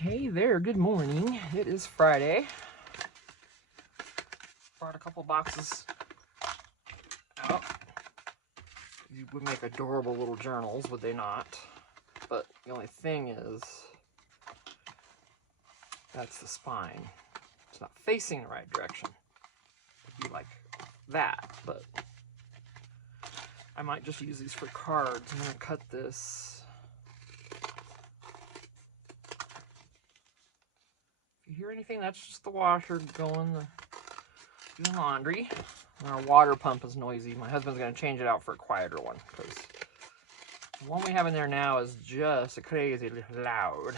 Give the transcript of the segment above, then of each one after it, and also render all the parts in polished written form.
Hey there, good morning. It is Friday. Brought a couple boxes out. These would make adorable little journals, would they not? But the only thing is, that's the spine. It's not facing the right direction. It'd be like that, but I might just use these for cards. I'm gonna cut this. If you hear anything, that's just the washer going doing laundry. And our water pump is noisy. My husband's gonna change it out for a quieter one because the one we have in there now is just crazy loud.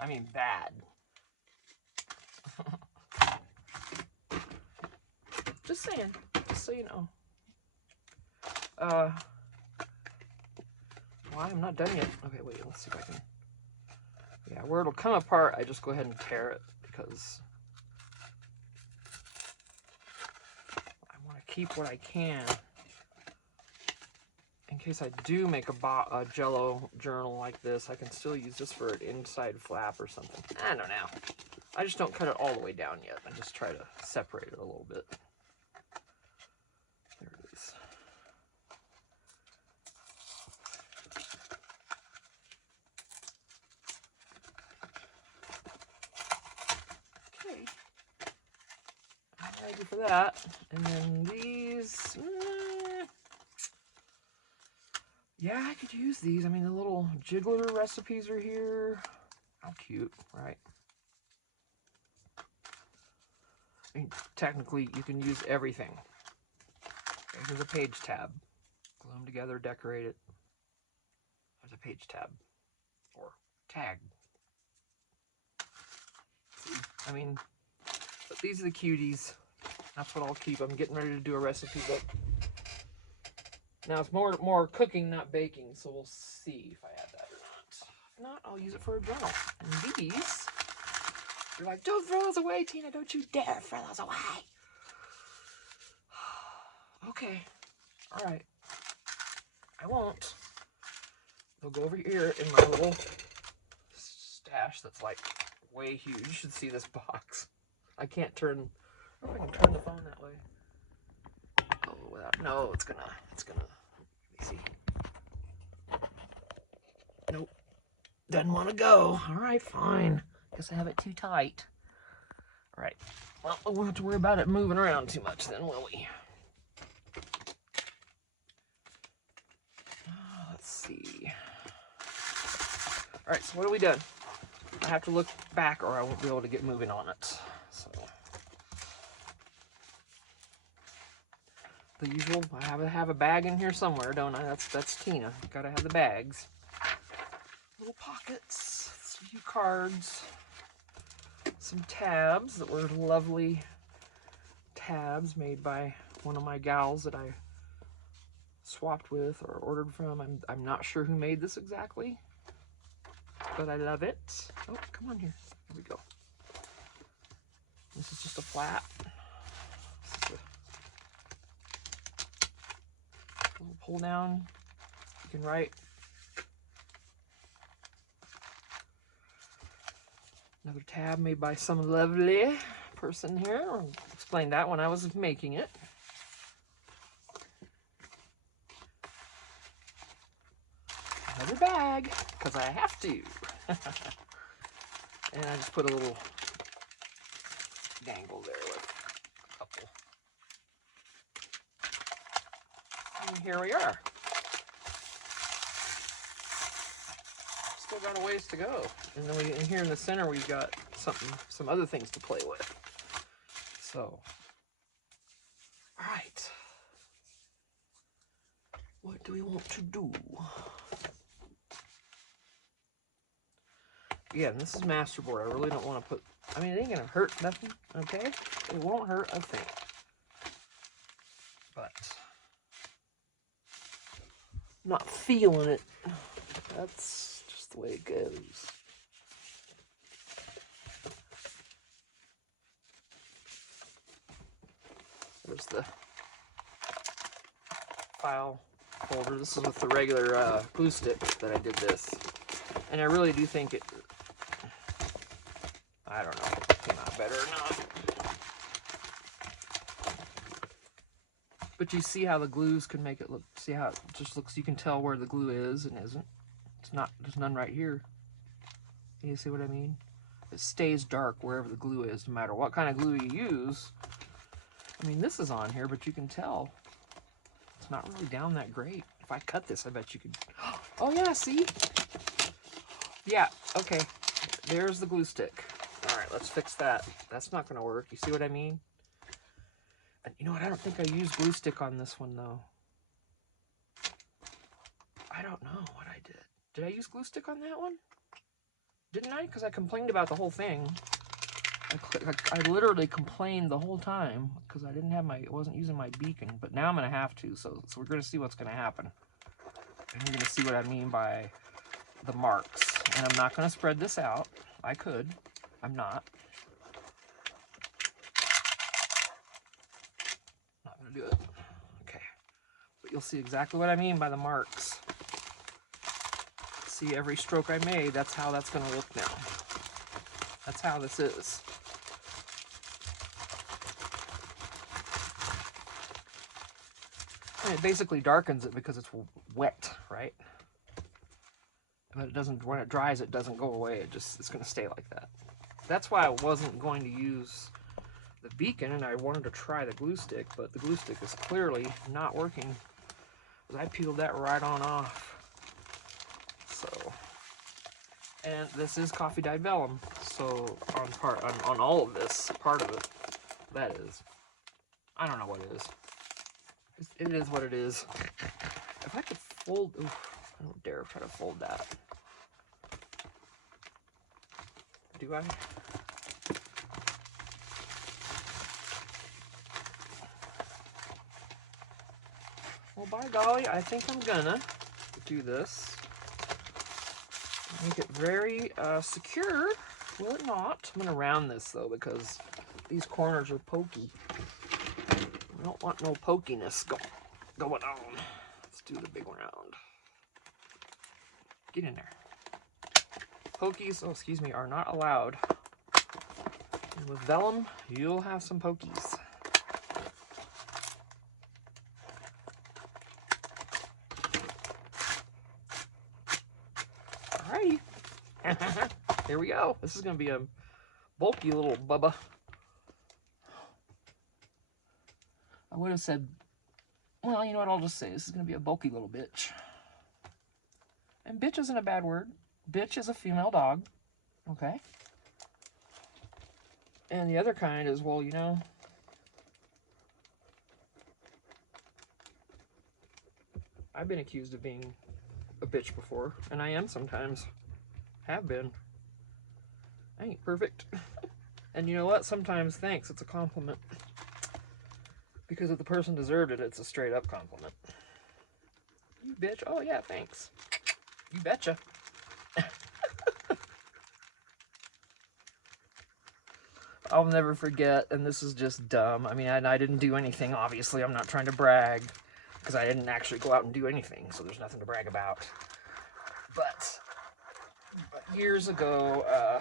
I mean bad. Just saying, just so you know. Well, I'm not done yet. Okay, wait, let's see if I can. Yeah, where it'll come apart, I just go ahead and tear it because I want to keep what I can in case I do make a Jello journal like this. I can still use this for an inside flap or something. I don't know. I just don't cut it all the way down yet. I just try to separate it a little bit. There it is. Okay. I'm ready for that. And then these, yeah, I could use these. I mean, the little jiggler recipes are here. How cute, right? I mean, technically, you can use everything. Okay, here's a page tab. Glue them together, decorate it. There's a page tab. Or tag. See? I mean, but these are the cuties. That's what I'll keep. I'm getting ready to do a recipe, but now it's more cooking, not baking, so we'll see if I add that or not. If not, I'll use it for a journal. And these, you're like, don't throw those away, Tina. Don't you dare throw those away. Okay. All right. I won't. They'll go over here in my little stash that's like way huge. You should see this box. I can't turn. I don't know if I can turn the phone that way. Oh, without, no, it's gonna, let me see. Nope. Doesn't want to go. All right, fine. Guess I have it too tight. All right. Well, we won't have to worry about it moving around too much then, will we? Let's see. All right, so what have we done? I have to look back or I won't be able to get moving on it. So, the usual, I have a bag in here somewhere, don't I? That's Tina. Gotta have the bags. Little pockets, a few cards, some tabs that were lovely tabs made by one of my gals that I swapped with or ordered from. I'm not sure who made this exactly, but I love it. Oh, come on here. Here we go. This is just a flat. This is a little pull down. You can write. Another tab made by some lovely person here. I'll explain that when I was making it. Another bag, because I have to. And I just put a little dangle there with a couple. And here we are. Still got a ways to go. And then and here in the center we've got some other things to play with. So, all right. What do we want to do? Again, this is masterboard. I really don't want to put, I mean, it ain't gonna hurt nothing, okay? It won't hurt a thing. But, I'm not feeling it. That's just the way it goes. There's the file folder. This is with the regular glue stick that I did this. And I really do think I don't know if it came out better or not. But you see how the glues can make it look, see how it just looks, you can tell where the glue is and isn't. It's not, there's none right here. You see what I mean? It stays dark wherever the glue is, no matter what kind of glue you use. I mean, this is on here, but you can tell it's not really down that great. If I cut this, I bet you could, oh yeah, see? Yeah, okay, there's the glue stick. All right, let's fix that. That's not gonna work, you see what I mean? And you know what, I don't think I used glue stick on this one though. I don't know what I did. Did I use glue stick on that one? Didn't I? Because I complained about the whole thing. I literally complained the whole time because I wasn't using my beacon, but now I'm gonna have to, so we're gonna see what's gonna happen. And you're gonna see what I mean by the marks. And I'm not gonna spread this out. I could, I'm not. Not gonna do it. Okay, but you'll see exactly what I mean by the marks. See, every stroke I made, that's how that's gonna look now. That's how this is. And it basically darkens it because it's wet, right? But it doesn't, when it dries, it doesn't go away. It's gonna stay like that. That's why I wasn't going to use the beacon, and I wanted to try the glue stick, but the glue stick is clearly not working because I peeled that right on off. So, and this is coffee dyed vellum, so on all of this, part of it, that is, I don't know what it is. It is what it is. If I could fold, oof, I don't dare try to fold that. Do I? Well, by golly, I think I'm gonna do this. Make it very secure. Will it not? I'm gonna round this though because these corners are pokey. I don't want no pokiness going on. Let's do the big round. Get in there. Pokies, oh excuse me, are not allowed. And with vellum, you'll have some pokies. Alrighty. Here we go. This is gonna be a bulky little bubba. I would have said, well, you know what, I'll just say this is going to be a bulky little bitch. And bitch isn't a bad word. Bitch is a female dog, okay? And the other kind is, well, you know, I've been accused of being a bitch before, and I am sometimes. Have been. I ain't perfect. And you know what? Sometimes, thanks, it's a compliment. Because if the person deserved it, it's a straight up compliment. You bitch. Oh yeah, thanks. You betcha. I'll never forget, and this is just dumb. I mean, I didn't do anything, obviously. I'm not trying to brag, because I didn't actually go out and do anything, so there's nothing to brag about. But years ago,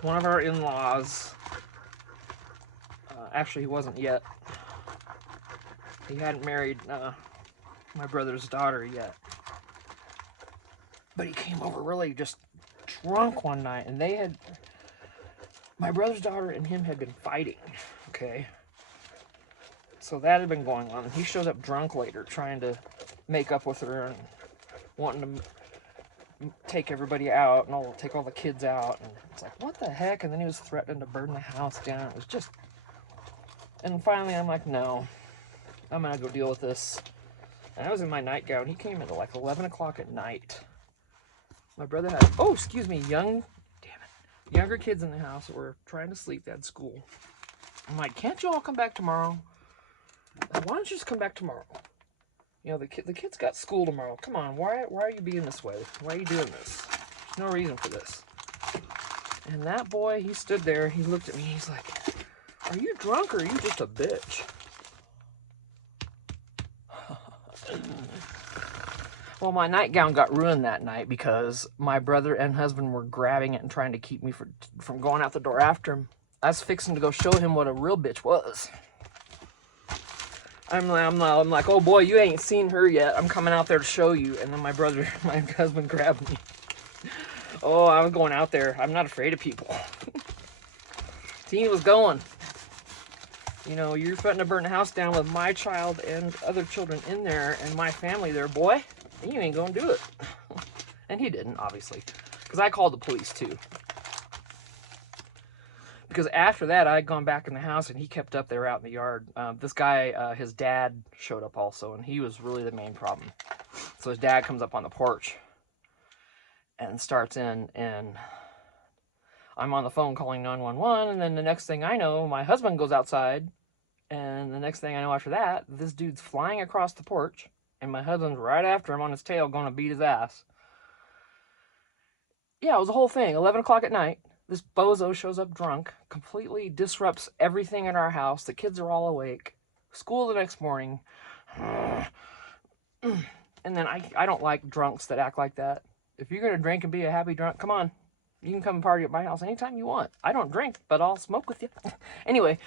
one of our in-laws, actually he wasn't yet, he hadn't married my brother's daughter yet, but he came over really just drunk one night, and my brother's daughter and him had been fighting, okay? So that had been going on, and he shows up drunk later, trying to make up with her, and wanting to take everybody out, and take all the kids out, and it's like, what the heck? And then he was threatening to burn the house down. It was just, and finally I'm like, no, I'm gonna go deal with this. And I was in my nightgown. He came in at like 11 o'clock at night. My brother had, oh, excuse me, younger kids in the house that were trying to sleep. They had school. I'm like, can't you all come back tomorrow? Why don't you just come back tomorrow? You know, the kids got school tomorrow. Come on, why are you being this way? Why are you doing this? There's no reason for this. And that boy, he stood there, he looked at me, he's like, are you drunk or are you just a bitch? Well, my nightgown got ruined that night because my brother and husband were grabbing it and trying to keep me from going out the door after him. I was fixing to go show him what a real bitch was. I'm like, oh boy, you ain't seen her yet. I'm coming out there to show you. And then my husband grabbed me. Oh, I was going out there. I'm not afraid of people. Tina was going. You know, you're threatening to burn the house down with my child and other children in there and my family there, boy. And you ain't gonna do it. And he didn't, obviously. Because I called the police too. Because after that, I had gone back in the house and he kept up there out in the yard. This guy, his dad showed up also, and he was really the main problem. So his dad comes up on the porch and starts in, and I'm on the phone calling 911, and then the next thing I know, my husband goes outside, and the next thing I know after that, this dude's flying across the porch, and my husband's right after him on his tail going to beat his ass. Yeah, it was a whole thing. 11 o'clock at night. This bozo shows up drunk, completely disrupts everything in our house. The kids are all awake. School the next morning. And then I don't like drunks that act like that. If you're going to drink and be a happy drunk, come on. You can come and party at my house anytime you want. I don't drink, but I'll smoke with you. Anyway,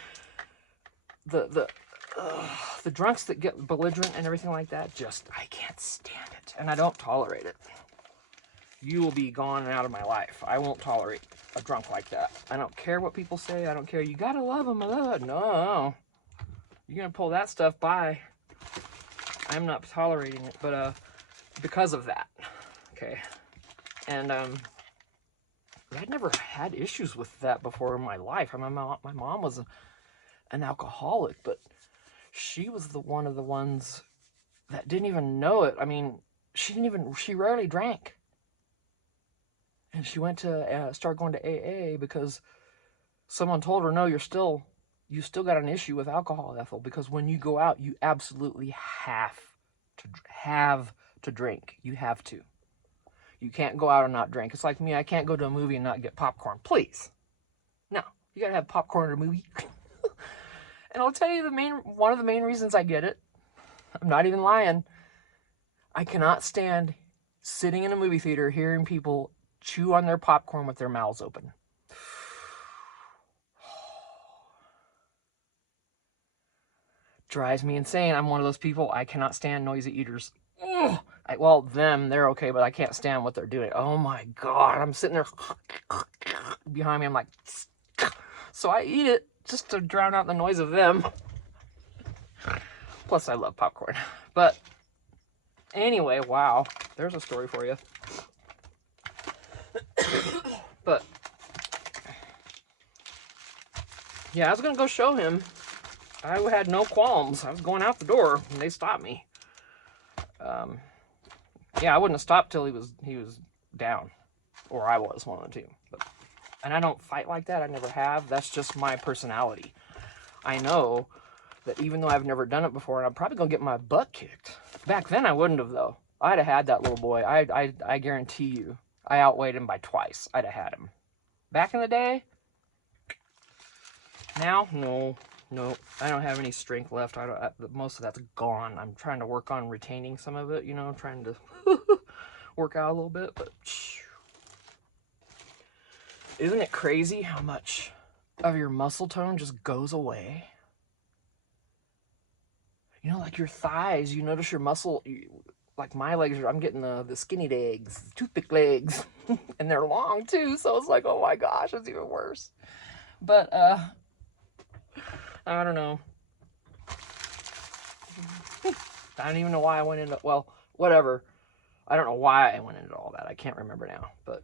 the drunks that get belligerent and everything like that, I can't stand it. And I don't tolerate it. You will be gone and out of my life. I won't tolerate a drunk like that. I don't care what people say. I don't care. You gotta love them. No. You're gonna pull that stuff by. I'm not tolerating it, but because of that. Okay. And I'd never had issues with that before in my life. My mom was an alcoholic, but she was one of the ones that didn't even know it. I mean, she rarely drank. And she went to start going to AA because someone told her, no, you still got an issue with alcohol, Ethel, because when you go out, you absolutely have to drink. You have to. You can't go out and not drink. It's like me, I can't go to a movie and not get popcorn. Please. No, you gotta have popcorn at a movie. And I'll tell you one of the main reasons I get it, I'm not even lying, I cannot stand sitting in a movie theater hearing people chew on their popcorn with their mouths open. Drives me insane. I'm one of those people. I cannot stand noisy eaters. They're okay, but I can't stand what they're doing. Oh my God. I'm sitting there behind me. I'm like, so I eat it just to drown out the noise of them. Plus, I love popcorn. But anyway, wow. There's a story for you. But yeah, I was gonna go show him. I had no qualms. I was going out the door and they stopped me. Yeah, I wouldn't have stopped till he was down, or I was, one of the two. And I don't fight like that. I never have. That's just my personality. I know that even though I've never done it before, and I'm probably gonna get my butt kicked. Back then, I wouldn't have though. I'd have had that little boy. I guarantee you. I outweighed him by twice. I'd have had him. Back in the day, now, no, I don't have any strength left. Most of that's gone. I'm trying to work on retaining some of it, trying to work out a little bit, but isn't it crazy how much of your muscle tone just goes away? Like your thighs, you notice your muscle, like my legs, I'm getting the skinny legs, the toothpick legs, and they're long too, so it's like, oh my gosh, it's even worse. But, I don't know. I don't even know why I went into, whatever. I don't know why I went into all that. I can't remember now, but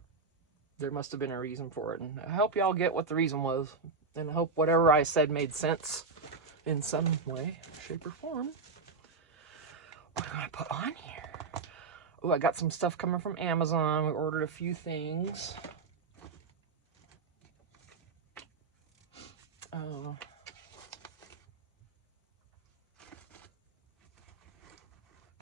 there must have been a reason for it, and I hope y'all get what the reason was, and I hope whatever I said made sense in some way, shape, or form. What am I gonna put on here? Oh, I got some stuff coming from Amazon. We ordered a few things.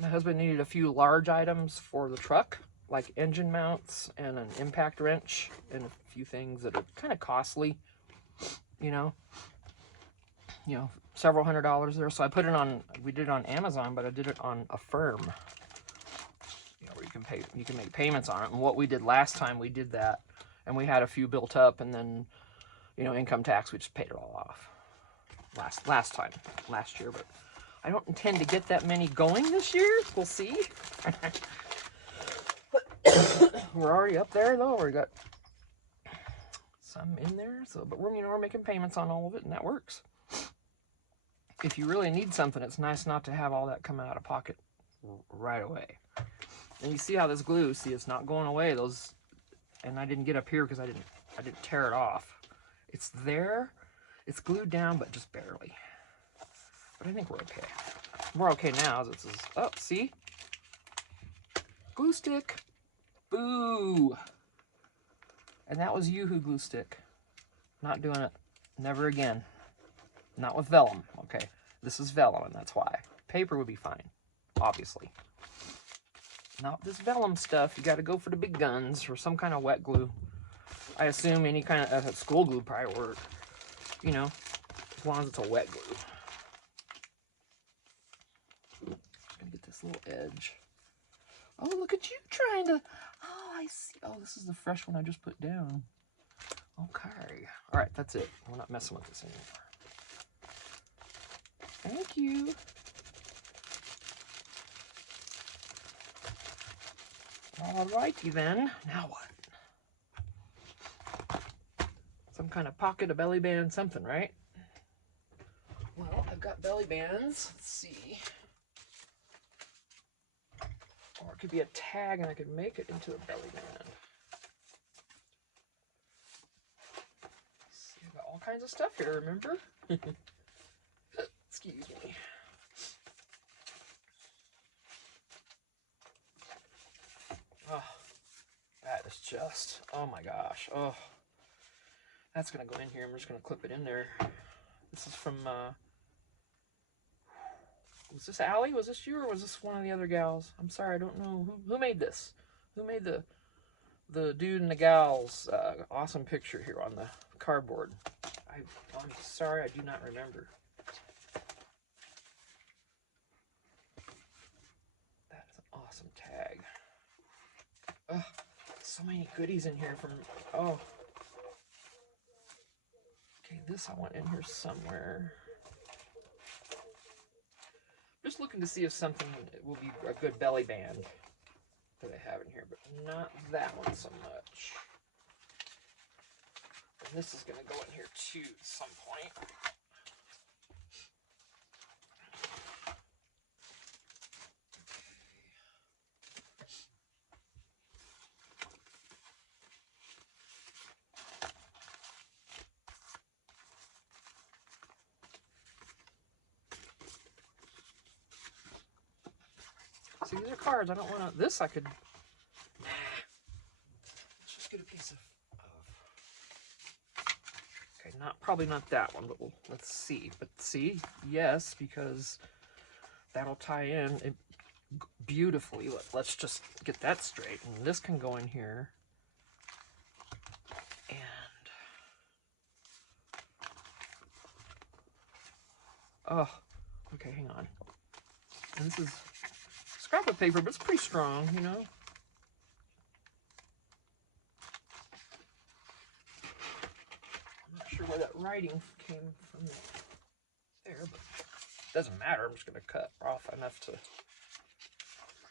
My husband needed a few large items for the truck, like engine mounts and an impact wrench and a few things that are kind of costly, several $100s there. So I put it on, we did it on Amazon, but I did it on Affirm. Yeah, make payments on it. And what we did last time, we did that, and we had a few built up, and then, you know, income tax, we just paid it all off last year. But I don't intend to get that many going this year. We'll see. We're already up there though. We got some in there, so but we're making payments on all of it, and that works. If you really need something, it's nice not to have all that coming out of pocket right away. And you see how this glue, see, it's not going away. Those, and I didn't get up here because I didn't tear it off. It's there, it's glued down, but just barely. But I think we're okay. We're okay now. This is, oh, see? Glue stick. Boo. And that was Yoo-Hoo glue stick. Not doing it. Never again. Not with vellum. Okay. This is vellum, and that's why. Paper would be fine. Obviously. Not this vellum stuff. You got to go for the big guns or some kind of wet glue. I assume any kind of school glue probably work. You know, as long as it's a wet glue. Just gonna get this little edge. Oh, look at you trying to. Oh, I see. Oh, this is the fresh one I just put down. Okay. All right, that's it. We're not messing with this anymore. Thank you. Alrighty then. Now what? Some kind of pocket, a belly band, something, right? Well, I've got belly bands. Let's see. Or it could be a tag, and I could make it into a belly band. See, I've got all kinds of stuff here, remember? Excuse me. Oh, that is just, oh my gosh. Oh, that's going to go in here. I'm just going to clip it in there. This is from, was this Allie? Was this you, or was this one of the other gals? I'm sorry, I don't know. Who made this? Who made the dude and the gals awesome picture here on the cardboard? I'm sorry, I do not remember. That is an awesome tag. Oh, so many goodies in here from, oh. Okay, this I want in here somewhere. Just looking to see if something will be a good belly band that I have in here, but not that one so much. And this is going to go in here too at some point. See, these are cards. I don't want to. This I could. Nah. Let's just get a piece of. Okay, probably not that one, but let's see. But see, yes, because that'll tie in beautifully. Let's just get that straight. And this can go in here. And oh, okay, hang on. And this is scrap of paper, but it's pretty strong, you know. I'm not sure where that writing came from there, but it doesn't matter. I'm just going to cut off enough to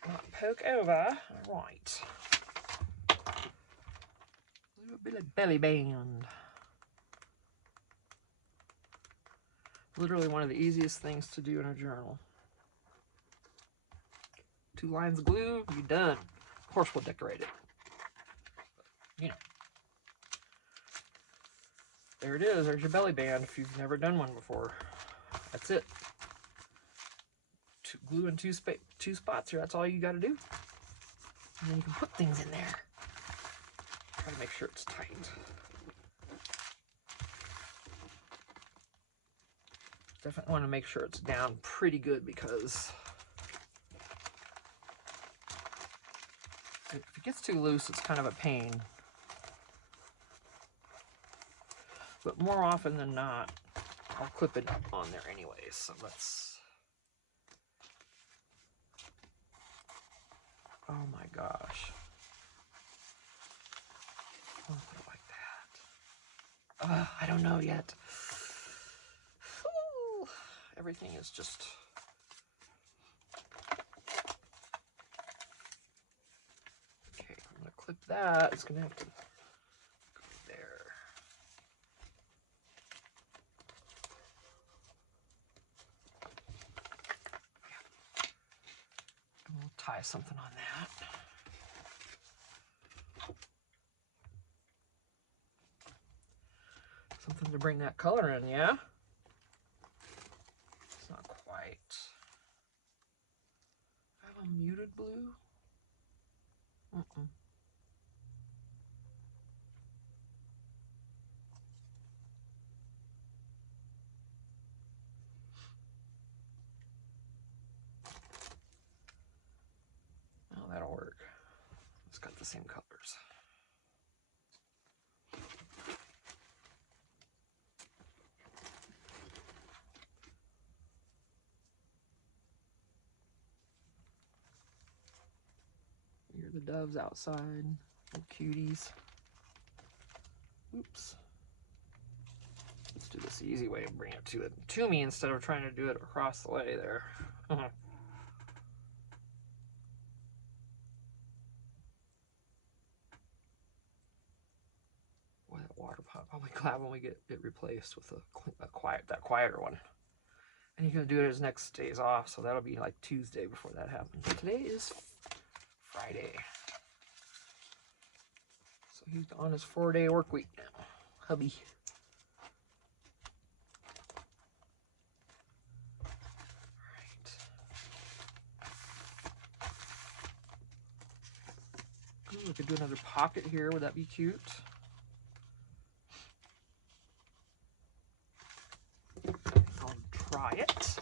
not poke over. All right. A little bit of belly band. Literally one of the easiest things to do in a journal. 2 lines of glue, you're done. Of course, we'll decorate it. But, you know. There it is. There's your belly band if you've never done one before. That's it. Glue in two spots here. That's all you got to do. And then you can put things in there. Try to make sure it's tight. Definitely want to make sure it's down pretty good, because if it gets too loose, it's kind of a pain. But more often than not, I'll clip it on there anyways. So let's. Oh my gosh. I'll put it like that. I don't know yet. Ooh, everything is just... Okay, I'm gonna clip that. It's gonna have to go there. And we'll tie something on that. Something to bring that color in, yeah? It's not quite. I have a muted blue. Oh, that'll work. It's got the same colors. Here are the doves outside, little cuties. Oops. Let's do this the easy way and bring it to me instead of trying to do it across the way there. Boy, that water pot, I'll be glad when we get it replaced with that quieter one. And he's gonna do it his next days off, so that'll be like Tuesday before that happens. Today is Friday. So he's on his 4-day work week now, hubby. Ooh, we could do another pocket here. Would that be cute? I'll try it.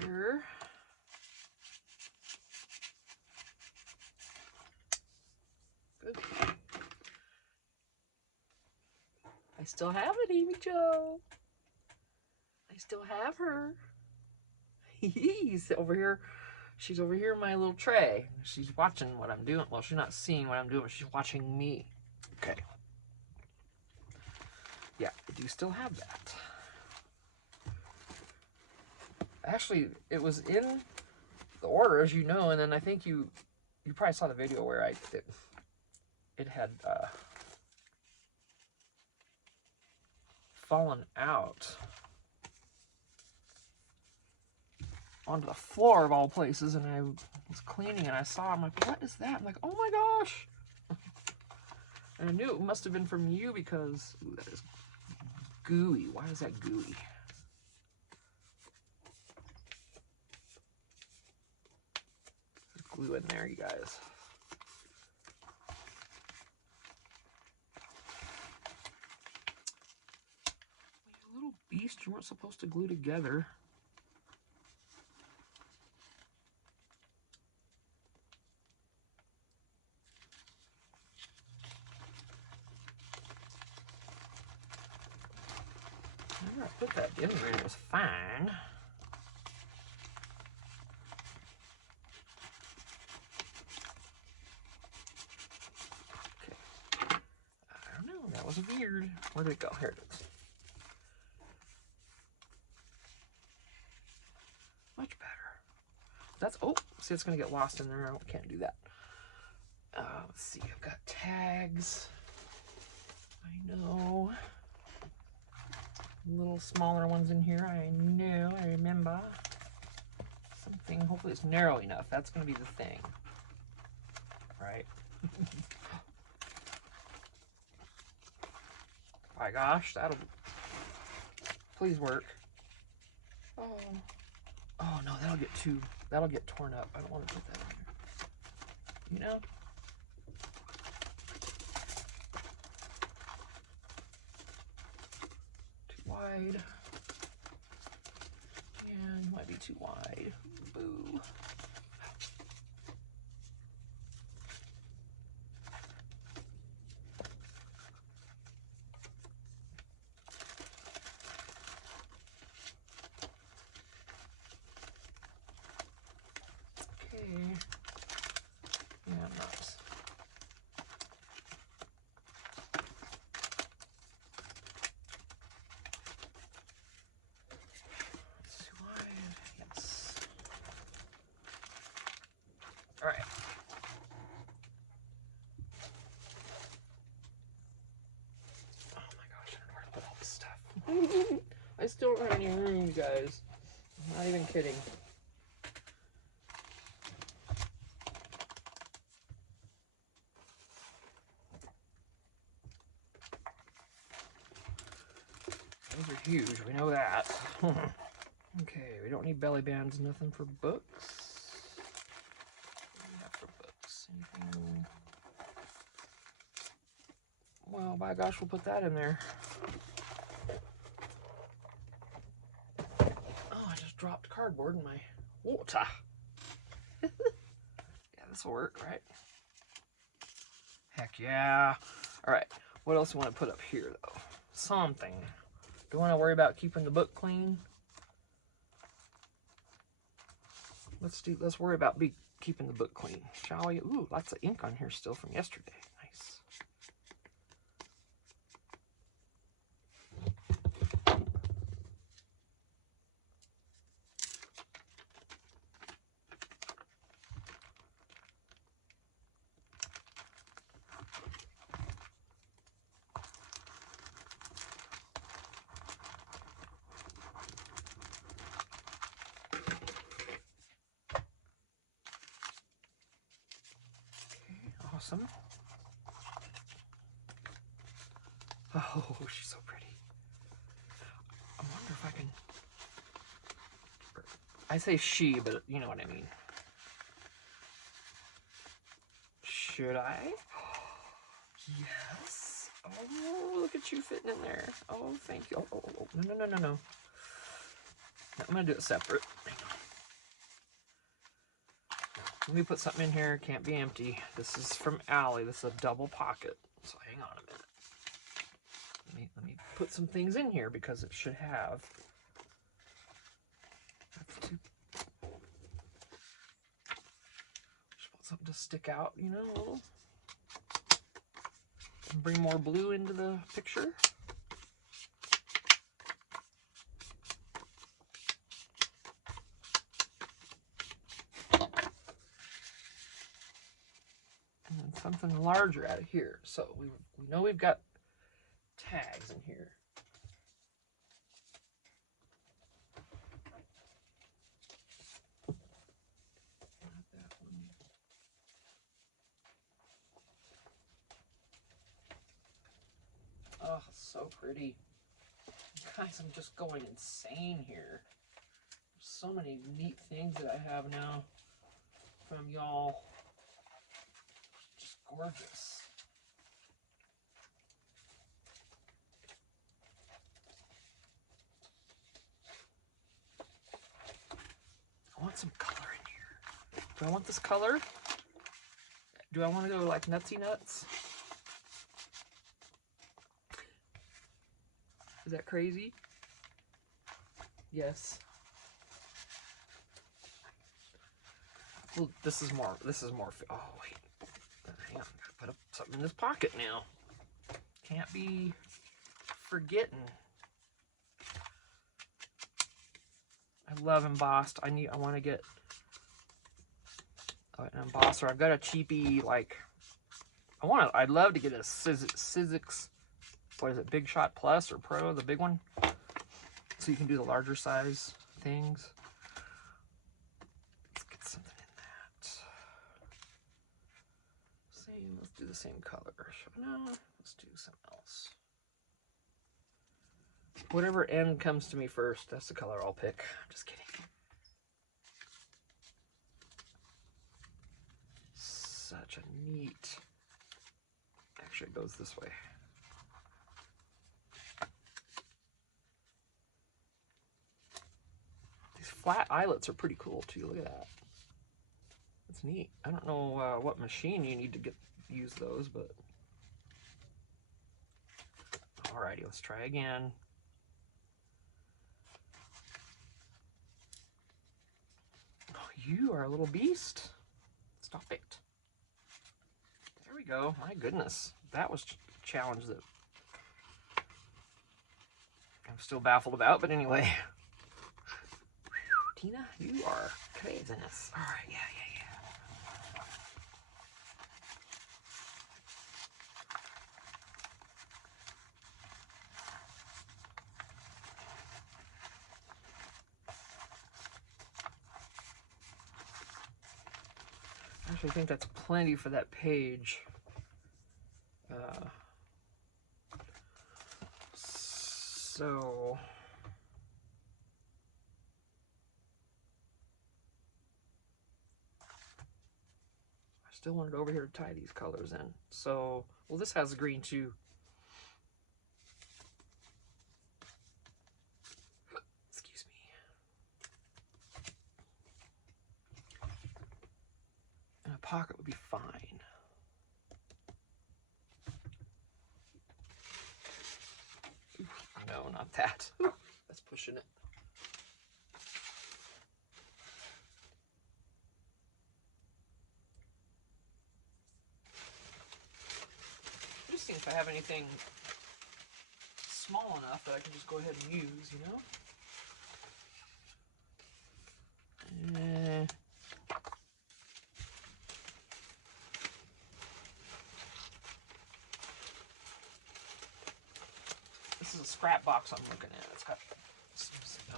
Sure. Good. I still have it, Amy Jo. I still have her. He's over here. She's over here in my little tray. She's watching what I'm doing. Well, she's not seeing what I'm doing, but she's watching me. Okay. Yeah, I do still have that. Actually, it was in the order, as you know, and then I think you probably saw the video where it had fallen out onto the floor of all places, and I was cleaning and I saw it. I'm like, what is that? I'm like, oh my gosh. And I knew it must have been from you because, ooh, that is gooey. Why is that gooey? There's glue in there, you guys. You little beast, you weren't supposed to glue together. I put that in there and it was fine. Okay. I don't know, that was weird. Where did it go? Here it is. Much better. That's, oh, see, it's gonna get lost in there. I can't do that. Let's see, I've got tags. I know. Little smaller ones in here. I know, I remember. Something, hopefully it's narrow enough. That's gonna be the thing. Right? My gosh, that'll please work. Oh, oh no, that'll get torn up. I don't want to put that in there. You know? Too wide. And might be too wide. Boo. Yeah, I'm not. It's too wide. Yes. All right. Oh my gosh, I don't know where to put all this stuff. I still don't have any room, you guys. I'm not even kidding. Those are huge, we know that. Okay, we don't need belly bands, nothing for books. What do we have for books? Anything? Well, by gosh, we'll put that in there. Oh, I just dropped cardboard in my water. Yeah, this will work, right? Heck yeah. All right, what else do I want to put up here, though? Something. Do you want to worry about keeping the book clean? Let's worry about keeping the book clean, shall we? Ooh, lots of ink on here still from yesterday. Nice. Awesome. Oh, she's so pretty. I wonder if I can... I say she, but you know what I mean. Should I? Yes. Oh, look at you fitting in there. Oh, thank you. Oh. No. I'm going to do it separate. Hang on. Let me put something in here. Can't be empty. This is from Allie. This is a double pocket. So hang on a minute. Let me put some things in here because it should have. Just want something to stick out, you know. Bring more blue into the picture. And then something larger out of here. So we know we've got tags in here. Not that one. Oh, so pretty. Guys, I'm just going insane here. So many neat things that I have now from y'all. Just gorgeous. I want some color in here. Do I want this color? Do I want to go like nutsy nuts? Is that crazy? Yes. Well, this is more, oh wait, hang on, I gotta put up something in this pocket now. Can't be forgetting. I love embossed. I want to get an embosser. I've got a cheapy, like, I'd love to get a Sizzix, what is it, Big Shot Plus or Pro, the big one, so you can do the larger size things. Let's get something in that. Let's do the same color. No, let's do something else. Whatever end comes to me first, that's the color I'll pick. I'm just kidding. Such a neat... Actually, it goes this way. These flat eyelets are pretty cool too. Look at that. That's neat. I don't know what machine you need to use those, but... Alrighty, let's try again. Oh, you are a little beast. Stop it. There we go. My goodness. That was a challenge that I'm still baffled about, but anyway. Tina, you are craziness. Alright, yeah. I actually think that's plenty for that page. So I still wanted over here to tie these colors in. So, well, this has green too. Excuse me. And a pocket would be fine. No, not that. That's pushing it. Just see if I have anything small enough that I can just go ahead and use, you know? This is a scrap box I'm looking at. It's got some, a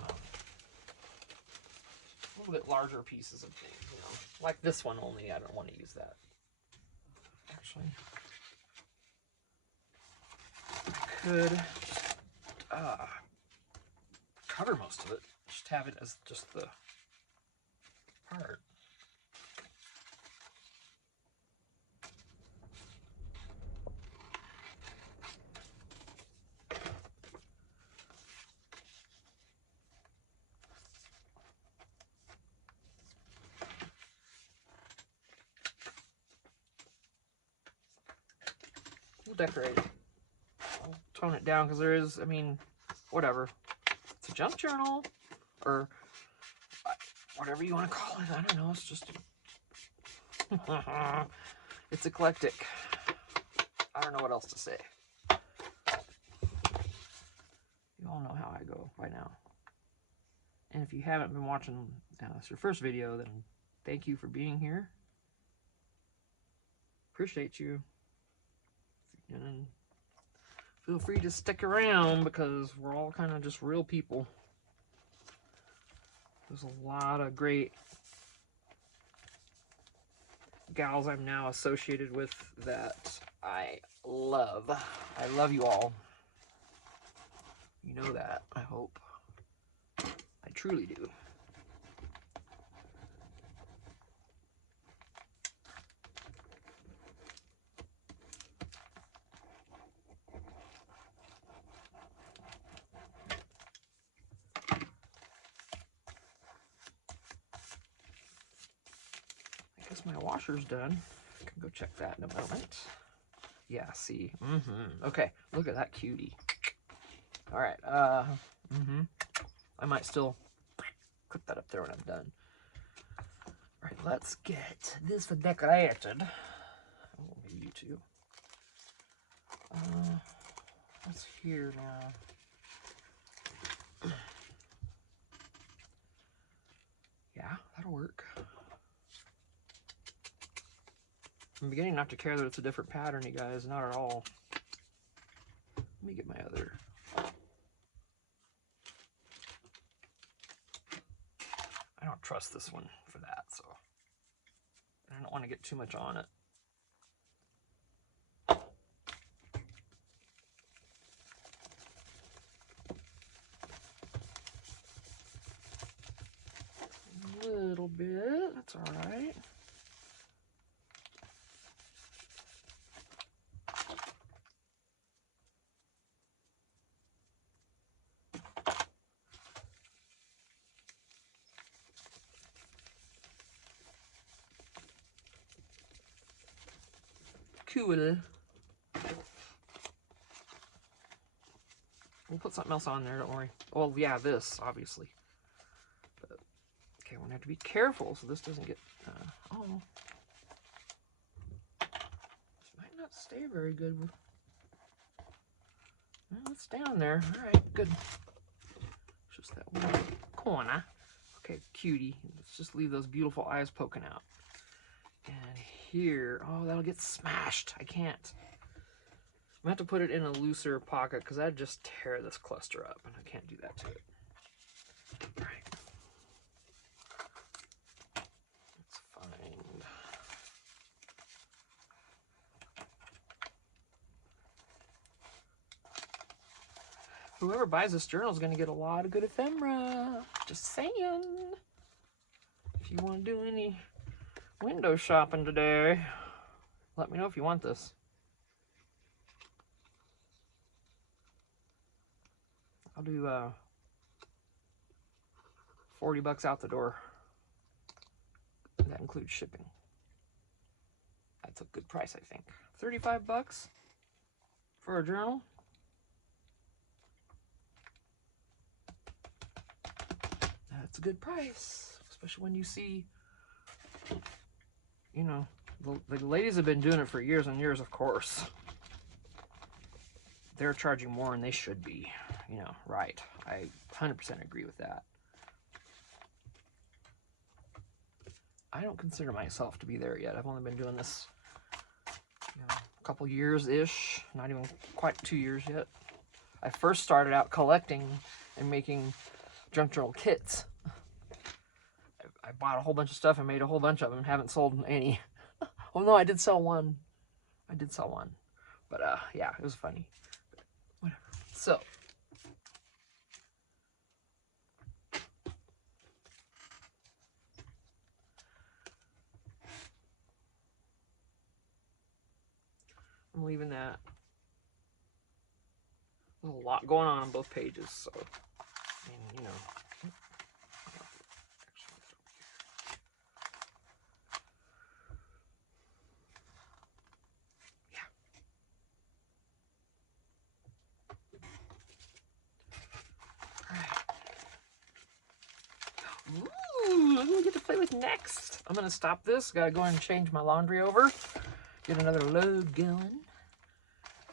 little bit larger pieces of things, you know? Like this one only, I don't want to use that. Actually, I could cover most of it. Just have it as just the part. We'll decorate it. I'll tone it down because there is, I mean, whatever. It's a junk journal or whatever you want to call it. I don't know. It's just, it's eclectic. I don't know what else to say. You all know how I go by now. And if you haven't been watching this your first video, then thank you for being here. Appreciate you. And feel free to stick around because we're all kind of just real people. There's a lot of great gals I'm now associated with that I love. I love you all. You know that, I hope. I truly do. I guess my washer's done. I can go check that in a moment. Yeah, see. Okay, look at that cutie. All right. I might still put that up there when I'm done. All right, let's get this decorated. Oh, maybe you too. What's here now? Yeah, that'll work. I'm beginning not to care that it's a different pattern, you guys. Not at all. Let me get my other. I don't trust this one for that, so I don't want to get too much on it. bit. That's all right. Cool. We'll put something else on there, don't worry. Well, yeah, this, obviously. But, okay, we're going to have to be careful so this doesn't get... oh. This might not stay very good. Well, it's down there. All right, good. Just that one corner. Okay, cutie. Let's just leave those beautiful eyes poking out. And here, oh, that'll get smashed. I can't. I'm going to have to put it in a looser pocket because I'd just tear this cluster up, and I can't do that to it. All right. Let's find... Whoever buys this journal is going to get a lot of good ephemera. Just saying. If you want to do any window shopping today, let me know if you want this. I'll do 40 bucks out the door. That includes shipping. That's a good price, I think. 35 bucks for a journal. That's a good price, especially when you see, you know, the ladies have been doing it for years and years, of course. They're charging more than they should be, you know, right. I 100% agree with that. I don't consider myself to be there yet. I've only been doing this, you know, a couple years-ish, not even quite 2 years yet. I first started out collecting and making junk journal kits. I bought a whole bunch of stuff and made a whole bunch of them. Haven't sold any. Oh no, I did sell one. I did sell one. But yeah, it was funny. Whatever. So. I'm leaving that. There's a lot going on both pages, so, I mean, you know. Ooh, what do we get to play with next? I'm going to stop this. Got to go and change my laundry over. Get another load going.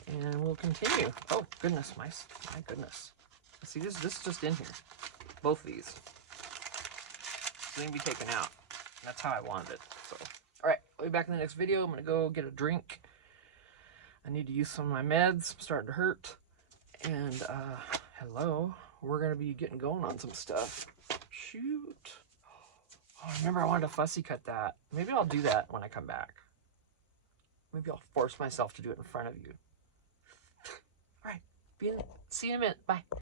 And we'll continue. Oh, goodness. My goodness. See, this is just in here. Both of these. So they can be taken out. That's how I wanted it. So, all right. I'll be back in the next video. I'm going to go get a drink. I need to use some of my meds. I'm starting to hurt. And, hello. We're going to be getting going on some stuff. Shoot. Oh, remember I wanted to fussy cut that. Maybe I'll do that when I come back. Maybe I'll force myself to do it in front of you. All right. See you in a minute. Bye.